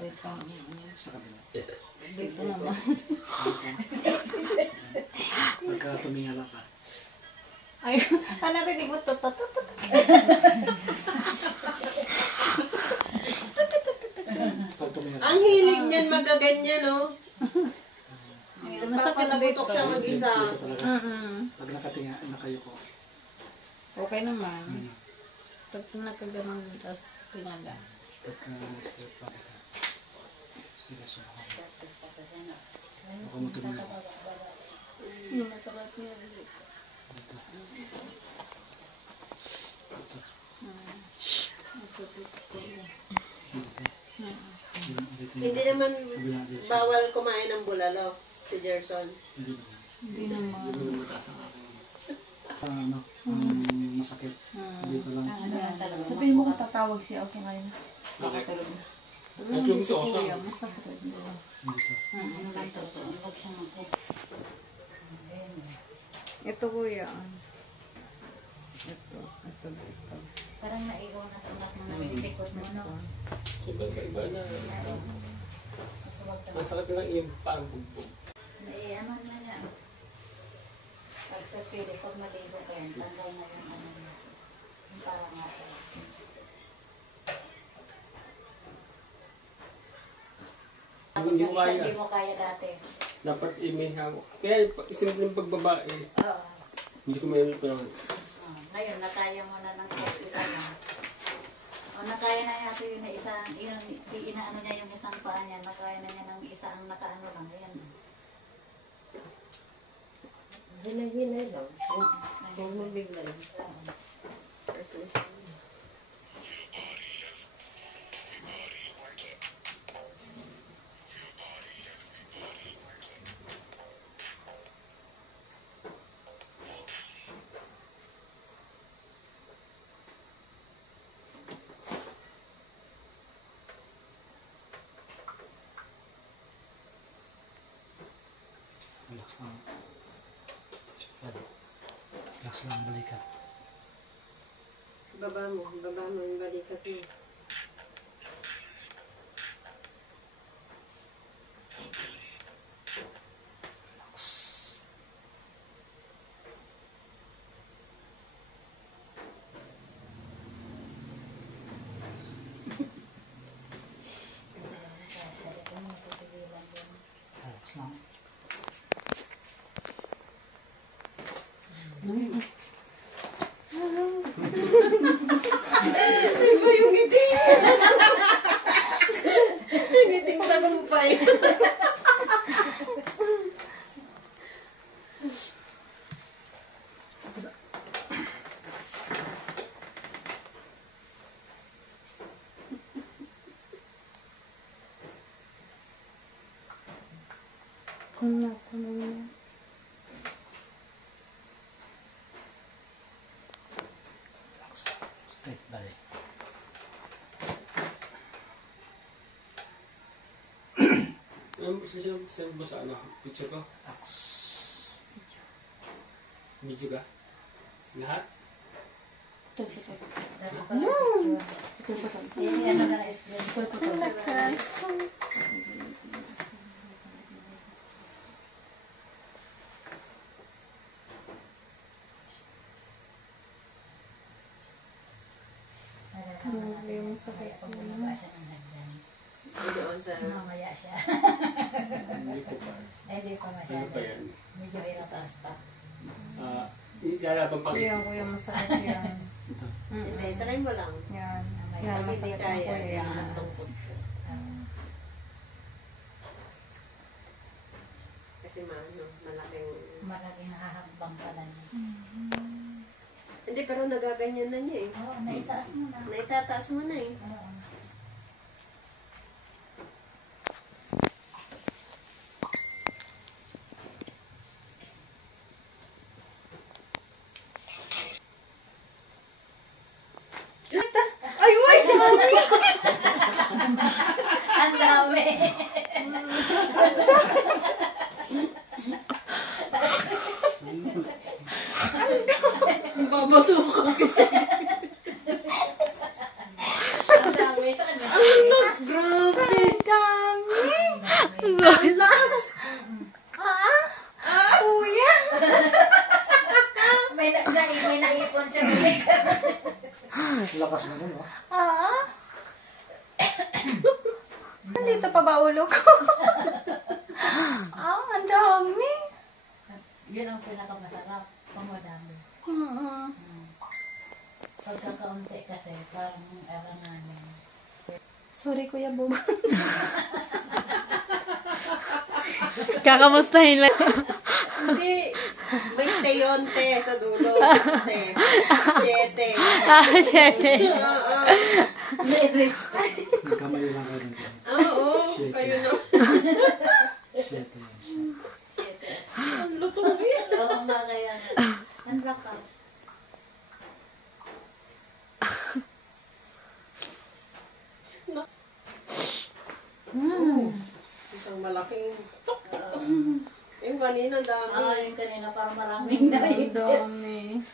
Sa kabila. Dito naman. Pagka tumingala ka. Ay, narinig mo to. Ang hilig niyan magaganyan, no? Masakit dito. Napapalagotok siya mag-isa. Pag nakatinga, nakayuko. Okay naman. Pag nakaganon, tapos tinala. Pagka straight pa ka. Sige, subukan mo. Baka mo tumingala. Masakit niya. Dito. Hindi naman bawal kumain ng bulalo, si Gerson. Hindi naman. Ano, masakit. Dito lang. Sabihin mo kung tatawag si Oso ngayon. Nakatulog na. Ang yung si Osa. masakit. Dito. Ito kuya. Ito dito. Parang naiwan na ito na nilipikot mo, no? Sobrang kaiba na. Masakit na lang yung parang bugbog. Ano na niya? Pagkapili, pag maligo ko yan, tanggal na yung ano niya. Yung parang nga ito. Tapos Hindi yung mo isa, kaya. hindi mo kaya dati. Dapat i-may hawak. Kaya isinip ng pagbabae. Oo. Hindi ko may parang. Ngayon, nakaya mo na ng isa na. O nakaya na natin yung isa, yung inaano niya yung isang paa niya, nakaya na niya ng isa ang nakaano lang. Ayan. Hinay-hinay lang. Huwag mo bigla lang. At least. Relax lang. Relax lang, balikat. Baba mo yung balikat mo. Relax lang. Iba yung ngiti. Yung ngiting tagumpay. Straight, balik. Send mo sa ano? Picture ko? Video ka? Lahat? Ano na na-screen. Yung masakit Pag mo. bumaba siya ng hagdan. Doon sa... Mamaya siya. Hindi ko pa. Hindi pa Ano masyado. pa yan? Medyo irataas pa. Lalaban pa Kuya, isa. kuya, masakit yan. Hindi, try mo lang. Yan. Mamaya. Yan, Pag hindi masakit mo kaya, kuya yan. tungkot ka. Kasi malaking... Malaking hahambang pala niya. Hindi, pero nagaganyan na niya eh. Oo, naitaas mo na. Naitataas mo na eh. Oo. Ay, uy! Ang dami! Babato ka kasi. Ang dami. Saan niya? Grabe! Nandito pa ba ulo ko? Ang dami. Yun ang pinakamasarap. Pang madami. Mm-mm. Pagkakaunti kasi, parang aranganin. Sorry, Kuya Bob. Kakamustahin lang. Hindi. May teyonte sa dulo. Te. Siete. Syete. Oo. Nagkamali lang kayo dito. Oo. Siete. Kayo na. Siete yan, siete. Ang lutong yan. Oo nga kaya. Ang lakas. Isang malaking tok. Yung kanina dami. Yung kanina parang maraming naibit. Dami.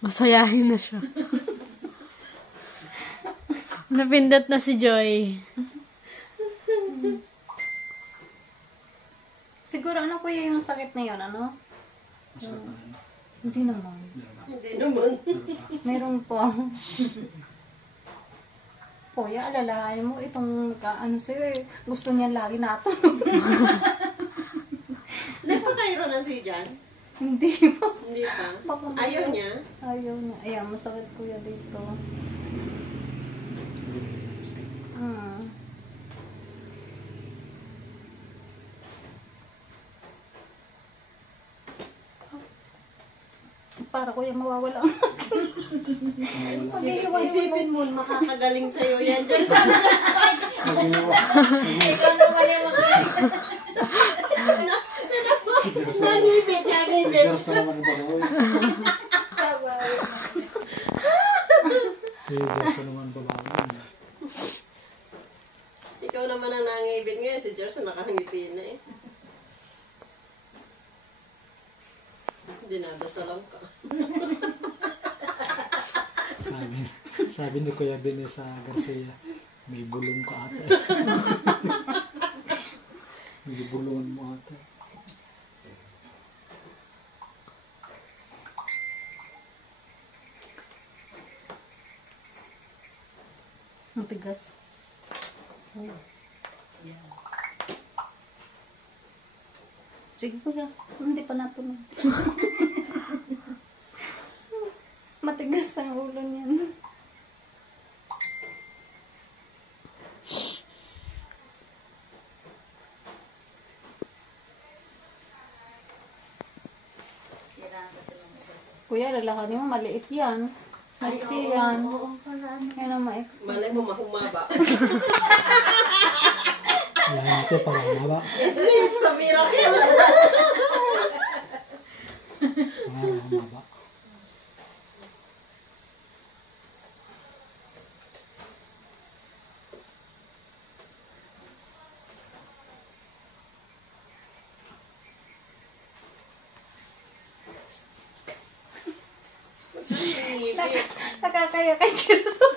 Masayahin na siya. Napindot na si Joy. Siguro, ano Kuya yung sakit na yun, ano? Masarap na rin. Hindi naman. Meron ba? Hindi naman. Meron po. Kuya, alalahanin mo itong ano sa'yo eh. Gusto niya lagi natulog. Nagpakairo na si Jan? Hindi po. Hindi pa. Baka Ayaw niya? Ayaw niya. Ayan, masakit Kuya dito. Para Kuya mawawala. Isipin mo, makakagaling sa'yo yan. Jan, Ikaw naman yung nanibit, nanibit. Diyos na naman ba ako? Si Diyos na naman ba ako? Ikaw naman ang nangibit ngayon. Si Gerson nakangiti na eh. Dinadasalam ka. Sabi ni Kuya Bene sa Garcia, may bulong ka ata. May bulungan mo ata. Ang tigas. Sige Kuya, hindi pa natunog. Matigas ang ulo niyan. Kuya, lalakanin mo, maliit yan. Maiksi yan. Yan ang maiksi. Malay mo, mahumaba. Wala natin para maba. It's a miracle. Wala maba. Nangibit. Nakakaya kay Jerson.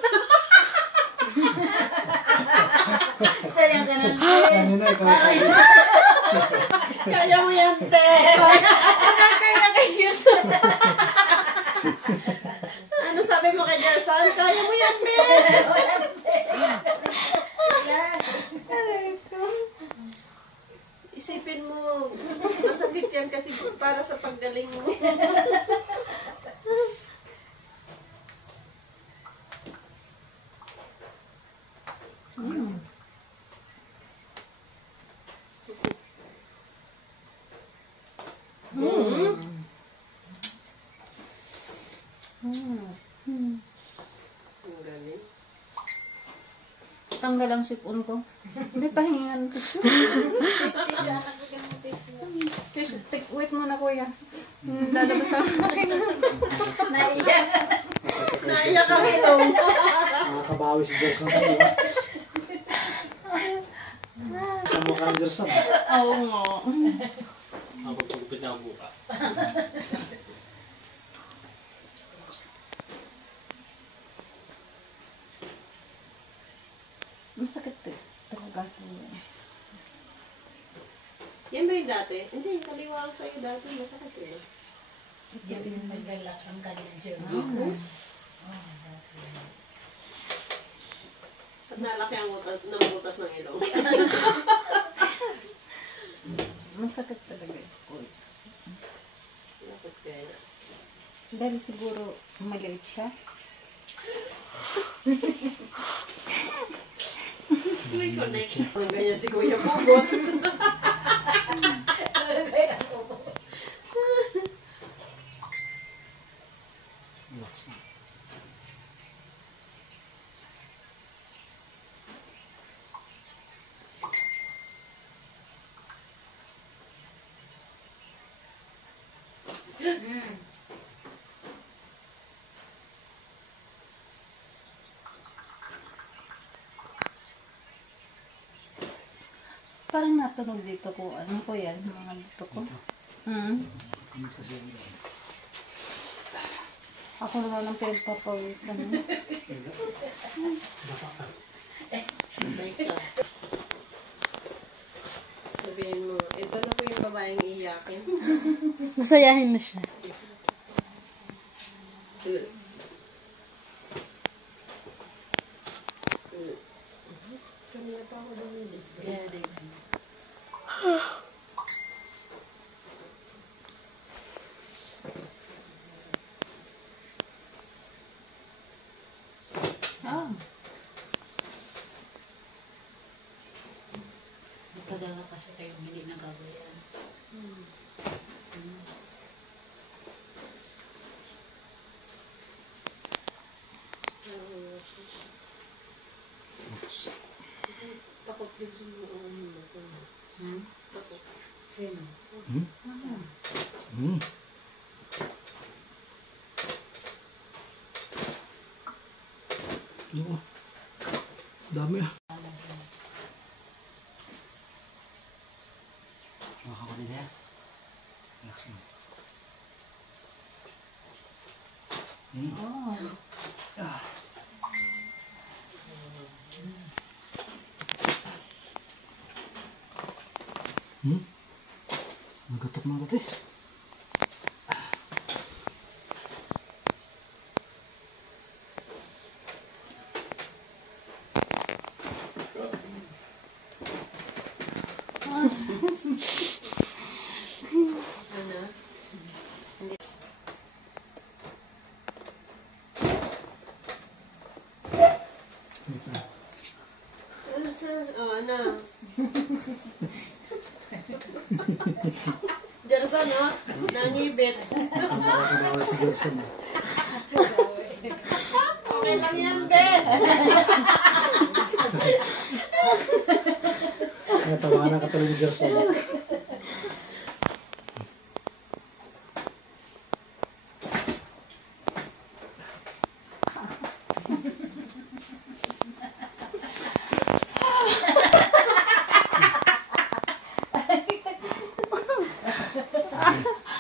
Sayang ka na. Ano na, ikaw sabi. Kaya mo yan, te. Nakakaya kay Jerson. Ano sabi mo kay Gerson? Kaya mo yan, te. Isipin mo, masakit yan kasi para sa paggaling mo. Ang galing. Tanggal ang sipon ko. Hindi pahingan ko siya. Wait muna Kuya. Lalabas ang akin. Naiyak. Naiyak kami nung. Nakakabawi si Gerson sa iyo. Sa mukha ni Gerson. Oo nga. Ako pagupit na ang buka. Masakit talaga. Yan ba yung dati? Hindi, yung kaliwa ko sa'yo dati. Masakit eh. Yan yung naglalak ang kanyang siya. At nalaki ang butas ng ilong. Masakit talaga. Nakit kaya na. Dahil siguro maliit siya. May connection. Ang ganyan si Kuya Bubot. Relax na. Parang natunog dito ko. Ano ko yan? Mga dito ko. Hmm. Ano kasi yan? Ako naman ang pinagpapawisan. Bye ka. Sabihin mo, ito na po yung babaeng iyakin. Masayahin na siya. Kanina pa ako doon. Ah. Tagal na kasi kayong hindi nagagayan. Relax. Takot din sa mga takot. Oo. Dami ah. Mga kapatid yan. Relax mo. Oh. Ah. Magatok mga kapatid. Ano? Oh, ano? Jerson, no? Nangibit. Saan ba ako bawal si Gerson? Okay lang yan, Ben. Natawanan ka tuloy ni Gerson.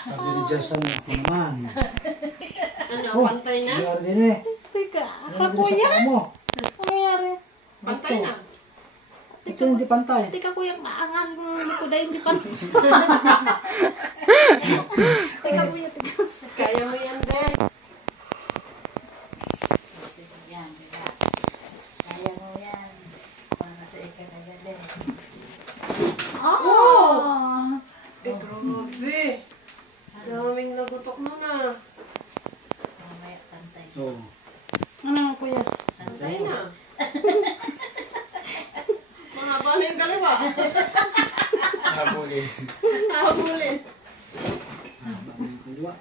Sabi ni Gerson, ako naman. Ano, pantay na? Nangyari din eh. Teka, Nangyari din sa mo. nangyari. Pantay na. Ito hindi pantay. Teka kuya, maangan ko na hindi pa. Teka kuya, teka. Kaya mo yan, Ben. Yan, diba? Kaya mo yan. Para sa ikatagalan. Oh! Eh, grabe. Daming nagutok mo na. Mamaya pantay. Oo. Ano kuya? Pantay na. Mahaba na yung kaliwa. Habulin. Nahabulin. Kaliwa.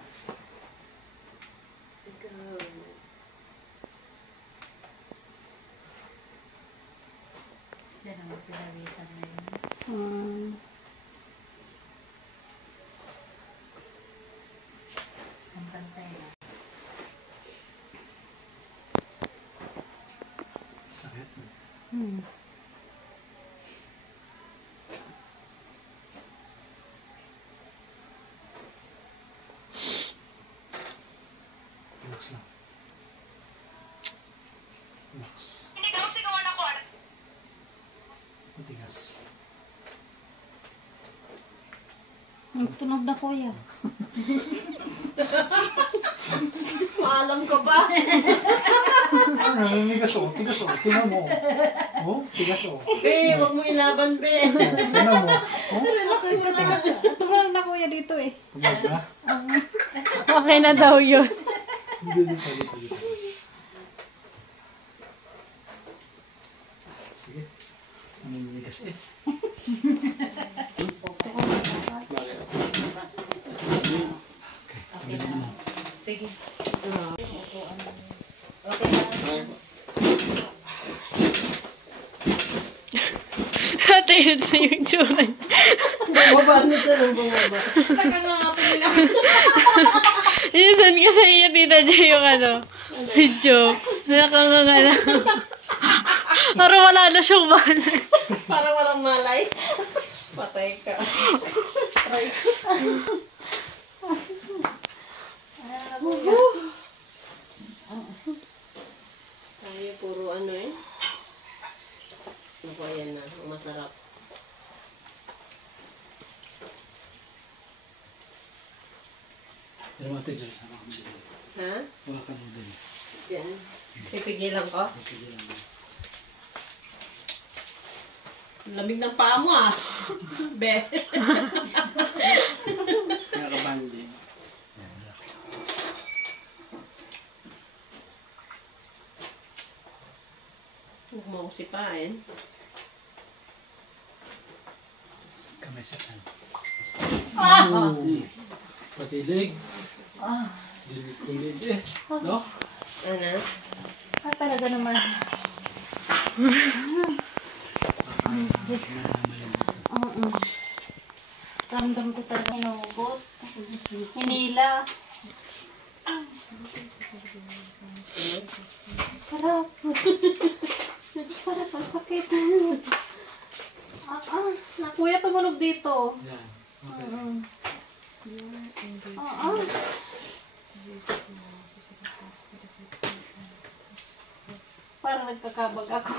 Yan ang pinawisan na yun. Hmm. Ang pantay na. Sakit. Hmm. Relax lang. Relax. Hindi ka sigawan ako. Matigas. Tunog na kuya. Maalam ka ba? Tigas o. Tingnan mo. Oh, tigas o. Be, huwag mo ilaban, be. Tingnan mo. Oh, Relax mo lang. Tunog na kuya dito eh. tigas na. Okay na daw yun. Dito. Sige. Naninigas eh. Okay na. Sige. Ate, yun sa yung tsura niya. Bumaba na siya ng bumaba. Taka nga nga po nila. Minsan kasi iyo, Tita Jo, yung video. Nakanganga lang. Parang wala na siyang malay. Para walang malay. Patay ka. Try. Tayo puro ano eh. Naku, ayan na. Ang masarap. Pero mati dyan. Ha? Wala ka mo din. Diyan. Pipigilan ko. Lamig ng paa mo ah. Be. Nakabandi. Huwag mo akong sipain. Kamay sa tan. Patilig. Dilig kulig eh. No? Ano? Talaga naman. Oo. Ramdam ko talaga hinugot. Hinila. Sarap. Sarap. Ang sakit. Nakuya tumunog dito. Yan. Parang nagkakabag ako.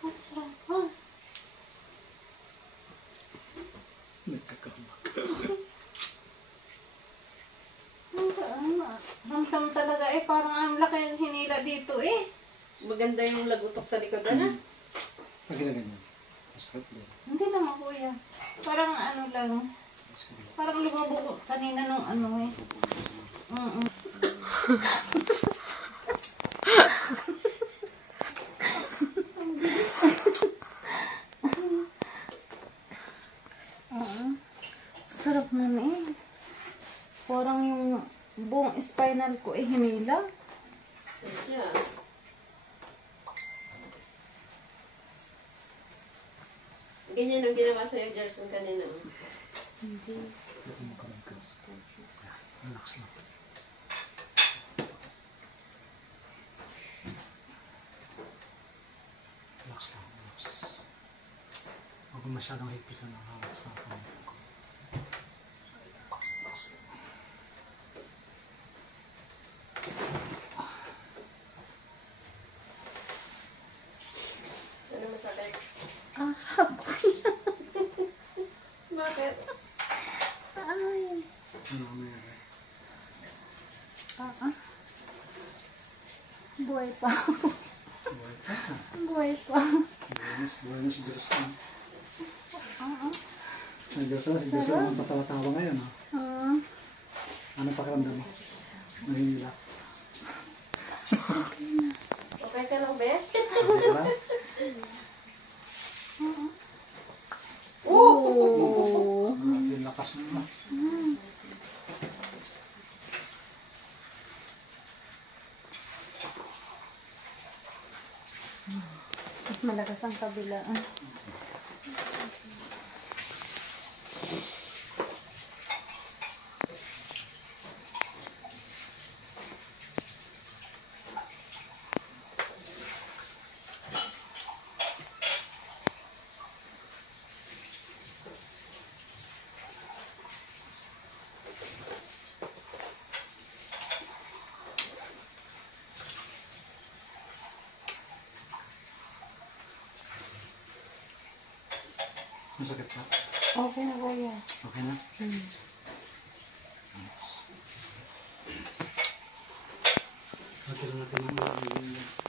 Masarap. Ramdam talaga eh. Parang ang laki ng hinila dito eh. Maganda yung lagutok sa likod, ano? Pag ginaganyan. Masakit din. Hindi naman kuya. Parang ano lang. Parang lumabog kanina nung ano eh. Sarap nun eh. Parang yung buong spinal ko eh hinila. Sadya. Ganyan ang ginawa sa'yo, Jerson, kanina. Relax lang. Relax lang. Relax. Huwag mo masyadong hipitan ang hawak sa akin. Ano masakit? Bakit? Ay. Ano nangyari? Buhay pa. Buhay ka. Buhay pa. Buhay na si Diyos ka. Si Diyos na patawa-tawa ngayon. Ano pakiramdam mo? Nahihila. Okay ka lang, be? Okay ka lang? Yung lakas na. Mas malakas ang kabila. Masakit pa? Okay na kuya. Okay na? Okay lang natin ang